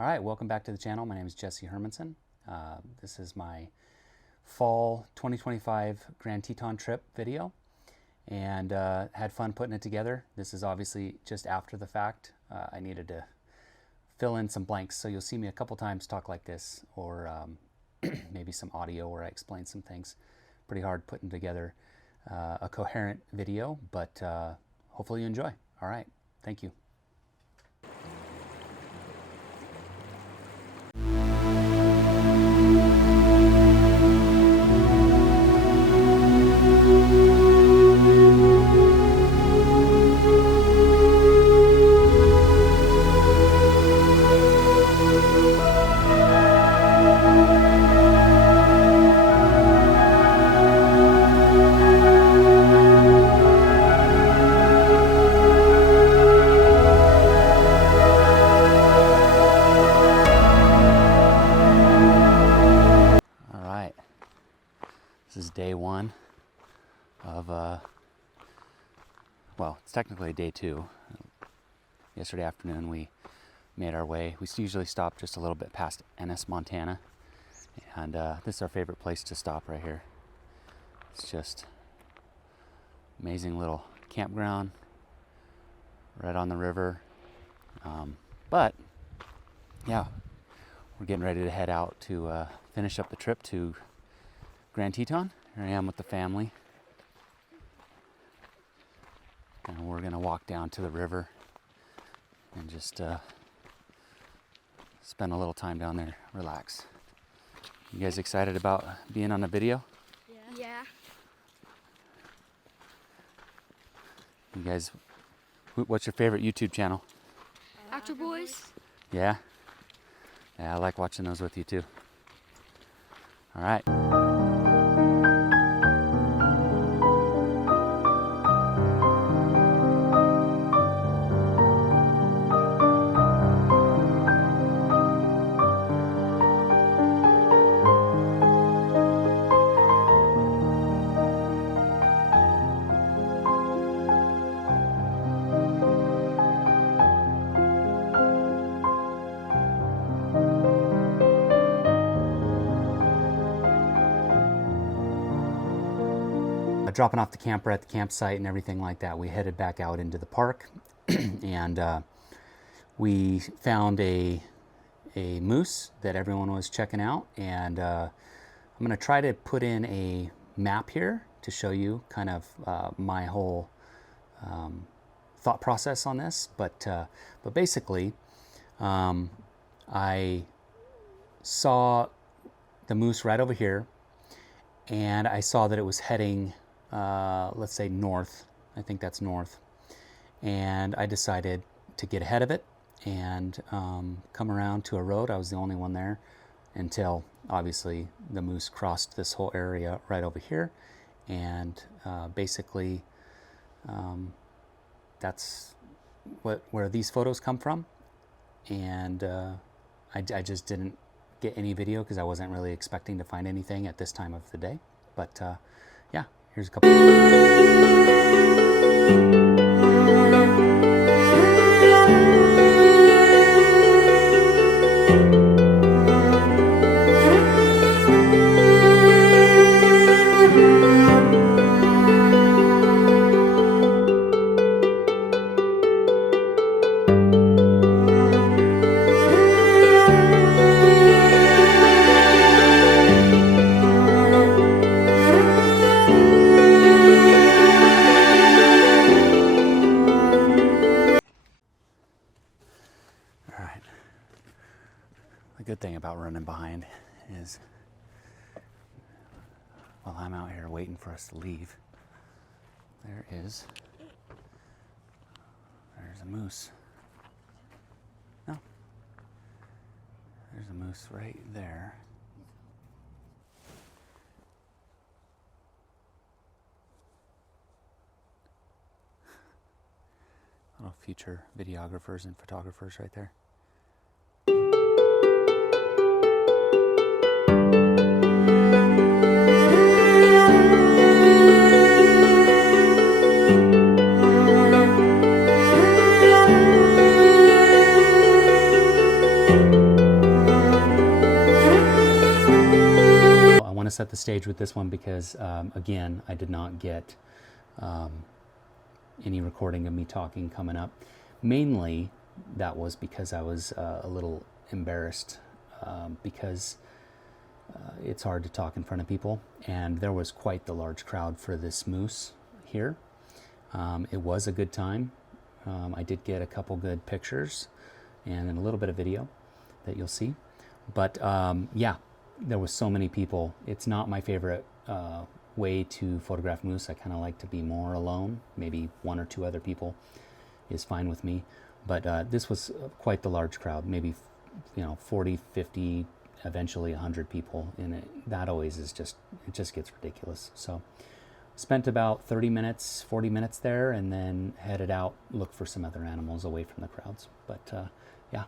All right, welcome back to the channel. My name is Jesse Hermanson. This is my fall 2025 Grand Teton trip video, and had fun putting it together. This is obviously just after the fact. I needed to fill in some blanks, so you'll see me a couple times talk like this, or maybe some audio where I explain some things. Pretty hard putting together a coherent video, but hopefully you enjoy. All right, thank you. This is day one of, well, it's technically day two. Yesterday afternoon we made our way. We usually stop just a little bit past Ennis, Montana. And this is our favorite place to stop right here. It's just amazing little campground right on the river. But yeah, we're getting ready to head out to finish up the trip to Grand Teton. Here I am with the family, and we're gonna walk down to the river and just spend a little time down there, relax. You guys excited about being on the video? Yeah. You guys, what's your favorite YouTube channel? Actor Boys. Yeah? Yeah, I like watching those with you too. All right. Dropping off the camper at the campsite and everything like that, we headed back out into the park, and we found a moose that everyone was checking out, and I'm going to try to put in a map here to show you kind of my whole thought process on this, but basically I saw the moose right over here, and I saw that it was heading let's say north. I think that's north. And I decided to get ahead of it and come around to a road. I was the only one there until obviously the moose crossed this whole area right over here. And basically that's where these photos come from. And I just didn't get any video because I wasn't really expecting to find anything at this time of the day. But yeah. Here's a couple. The good thing about running behind is while I'm out here waiting for us to leave, there's a moose. No, there's a moose right there. Little future videographers and photographers right there. to set the stage with this one because, again, I did not get any recording of me talking coming up. Mainly, that was because I was a little embarrassed because it's hard to talk in front of people, and there was quite the large crowd for this moose here. It was a good time. I did get a couple good pictures and a little bit of video that you'll see. But yeah, there was so many people. It's not my favorite way to photograph moose. I kind of like to be more alone. Maybe one or two other people is fine with me. But this was quite the large crowd, maybe 40, 50, eventually 100 people in it. That always is just, it just gets ridiculous. So spent about 30 minutes, 40 minutes there, and then headed out, look for some other animals away from the crowds. But yeah.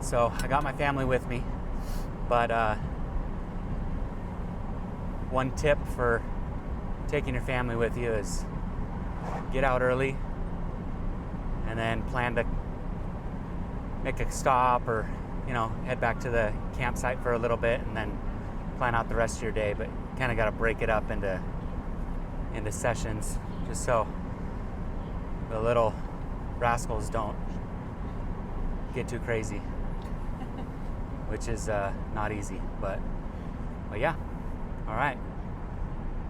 So I got my family with me, but one tip for taking your family with you is get out early and then plan to make a stop or head back to the campsite for a little bit and then plan out the rest of your day, but kind of got to break it up into sessions just so the little rascals don't get too crazy, which is not easy, but yeah. All right.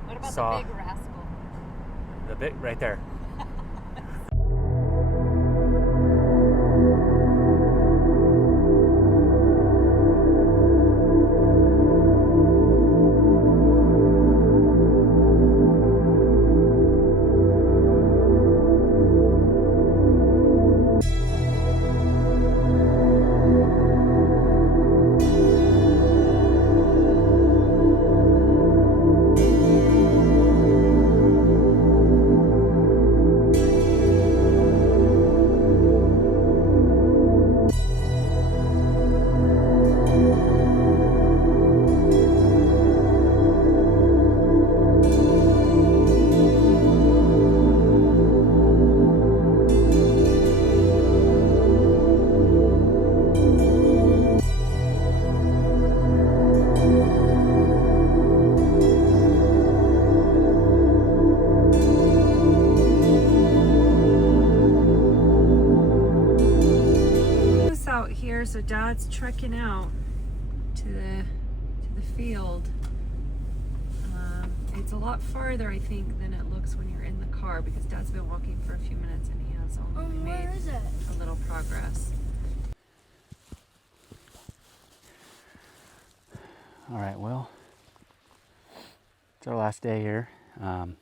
What about the big rascal? The bit right there. Out here, so Dad's trekking out to the field. It's a lot farther, I think, than it looks when you're in the car, because Dad's been walking for a few minutes and he has only made Where is it? a little progress. All right, well, it's our last day here. Had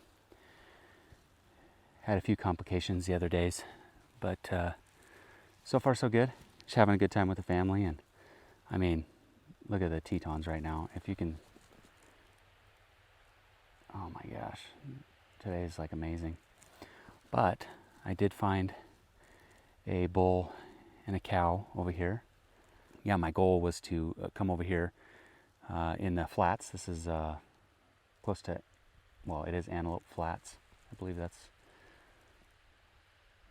a few complications the other days, but so far so good. Just having a good time with the family, and I mean, look at the Tetons right now. If you can, oh my gosh, today is like amazing. But I did find a bull and a cow over here. Yeah, my goal was to come over here in the flats. This is close to, well, it is Antelope Flats. I believe that's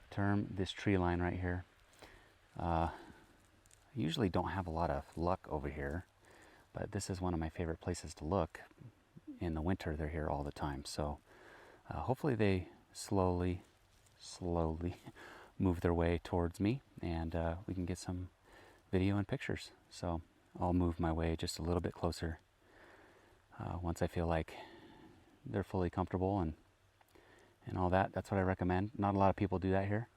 the term. This tree line right here. I usually don't have a lot of luck over here, but this is one of my favorite places to look. In the winter, they're here all the time. So hopefully they slowly move their way towards me, and we can get some video and pictures. So I'll move my way just a little bit closer once I feel like they're fully comfortable and all that. That's what I recommend. Not a lot of people do that here.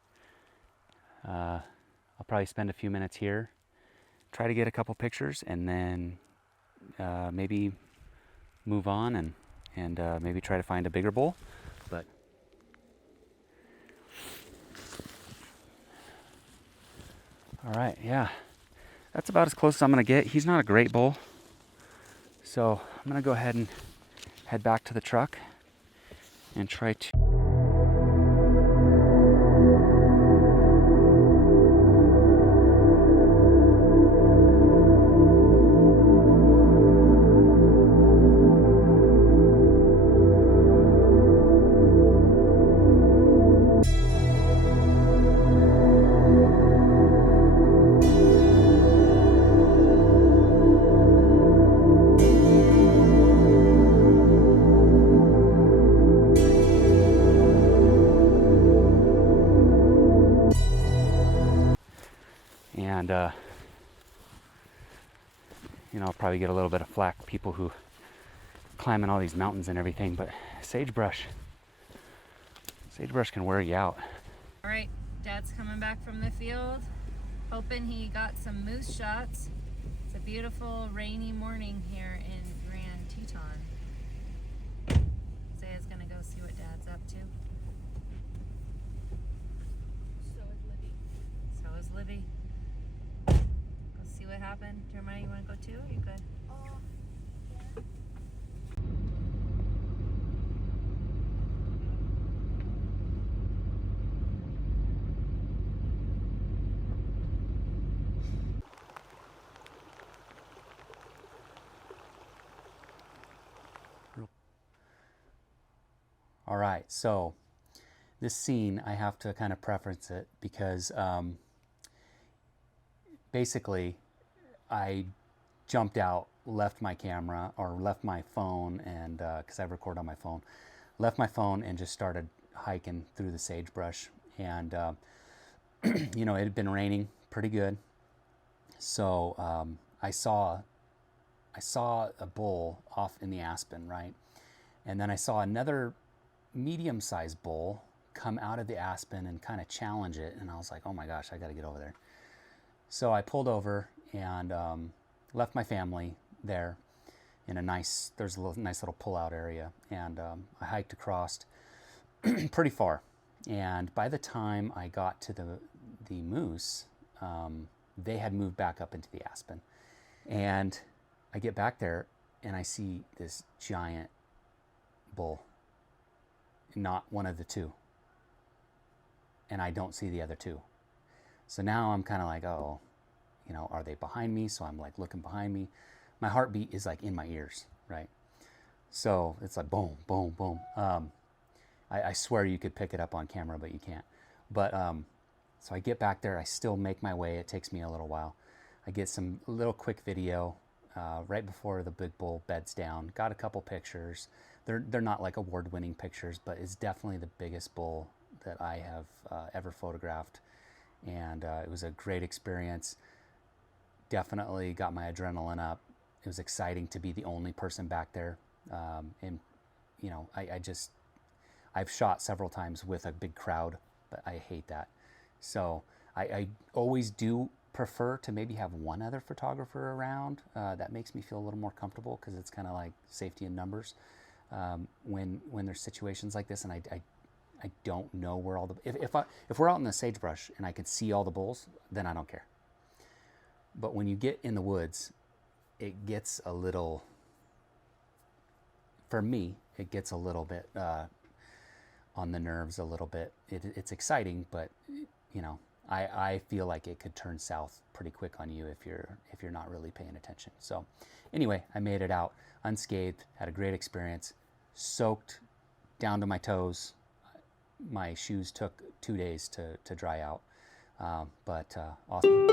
I'll probably spend a few minutes here, try to get a couple pictures, and then maybe move on and maybe try to find a bigger bull. But all right, yeah, that's about as close as I'm gonna get. He's not a great bull, so I'm gonna go ahead and head back to the truck and try to you know, I'll probably get a little bit of flack, people who climbing all these mountains and everything, but sagebrush can wear you out. All right, Dad's coming back from the field, hoping he got some moose shots. It's a beautiful rainy morning here in Grand Teton. Zaya's gonna go see what Dad's up to. So is Libby. Go see what happened. Jeremiah, you wanna go too? Or you good? All right, so this scene, I have to kind of preference it because basically I jumped out, left my camera, or left my phone, and because I record on my phone, left my phone and just started hiking through the sagebrush. And you know, it had been raining pretty good, so I saw a bull off in the aspen, right? And then I saw another medium-sized bull come out of the aspen and kind of challenge it, and I was like, oh my gosh, I got to get over there. So I pulled over and left my family there in there's a nice little pull-out area, and I hiked across pretty far. And by the time I got to the moose, they had moved back up into the aspen. And I get back there and I see this giant bull, not one of the two. And I don't see the other two. So now I'm kind of like, oh, you know, are they behind me? So I'm like looking behind me. My heartbeat is like in my ears, right? So it's like boom, boom, boom. I swear you could pick it up on camera, but you can't. But so I get back there. I still make my way. It takes me a little while. I get some little quick video right before the big bull beds down. Got a couple pictures. They're not like award-winning pictures, but it's definitely the biggest bull that I have ever photographed. And it was a great experience. Definitely got my adrenaline up. It was exciting to be the only person back there. And, you know, I've shot several times with a big crowd, but I hate that. So I always do prefer to maybe have one other photographer around. That makes me feel a little more comfortable, because it's kind of like safety in numbers when there's situations like this, and I don't know where all the if we're out in the sagebrush and I could see all the bulls, then I don't care. But when you get in the woods, it gets a little, for me, it gets a little bit on the nerves a little bit. It's exciting, but you know, I feel like it could turn south pretty quick on you if you're not really paying attention. So anyway, I made it out unscathed, had a great experience, soaked down to my toes. My shoes took 2 days to dry out, but awesome.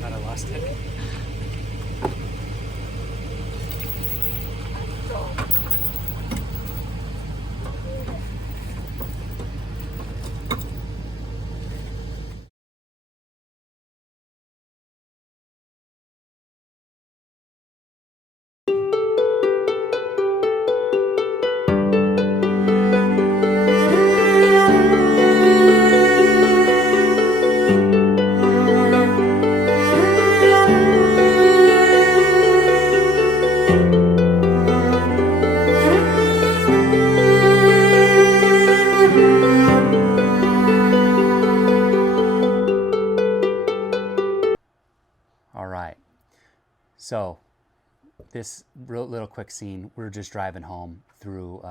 Thought I lost it. All right, so this little quick scene, we're just driving home through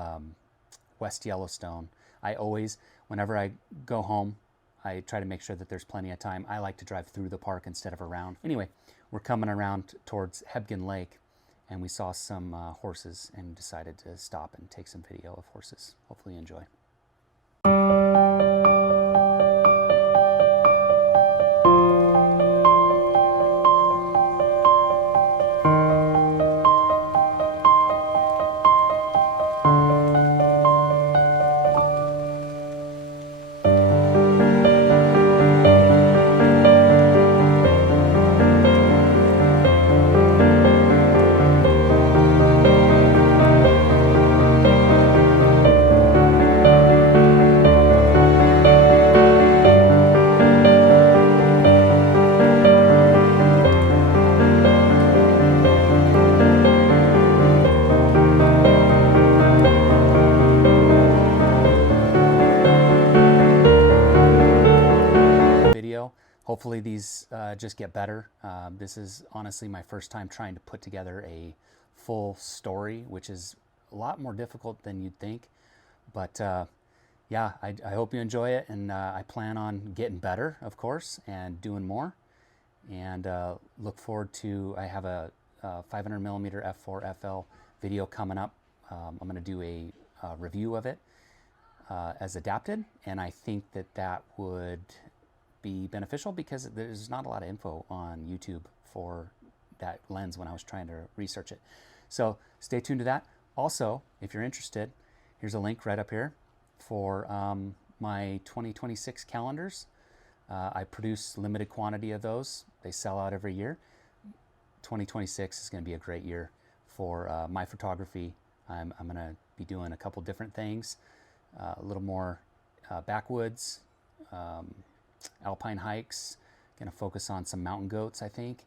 West Yellowstone. I always, whenever I go home, I try to make sure that there's plenty of time. I like to drive through the park instead of around. Anyway, we're coming around towards Hebgen Lake, and we saw some horses and decided to stop and take some video of horses. Hopefully you enjoy. hopefully these just get better. This is honestly my first time trying to put together a full story, which is a lot more difficult than you'd think. But yeah, I hope you enjoy it, and I plan on getting better, of course, and doing more. And look forward to, I have a 500 millimeter f4 FL video coming up. I'm going to do a review of it as adapted, and I think that that would be beneficial because there's not a lot of info on YouTube for that lens when I was trying to research it. So stay tuned to that. Also, if you're interested, here's a link right up here for my 2026 calendars. I produce limited quantity of those. They sell out every year. 2026 is going to be a great year for my photography. I'm going to be doing a couple different things, a little more backwoods, alpine hikes. Going to focus on some mountain goats, I think,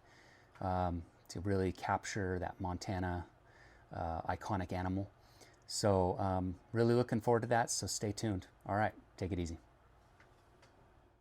to really capture that Montana iconic animal. So really looking forward to that, so stay tuned. All right, take it easy.